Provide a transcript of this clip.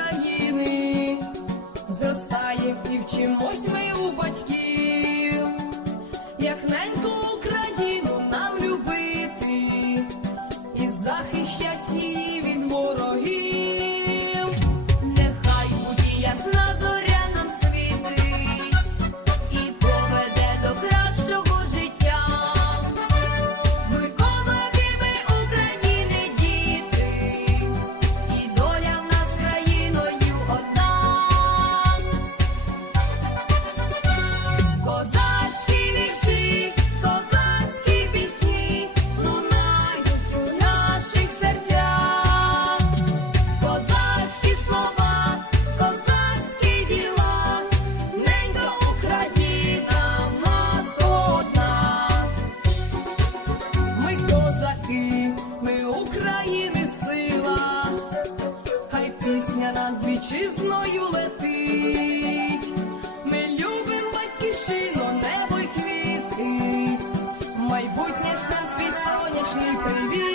України, зростаєм і вчимось ми у батьків, як неньку Україну нам любити і захищать її. над вітчизною летить, ми любим батьківщину, небо й квіти, майбутнє ж нам свій сонячний привіт.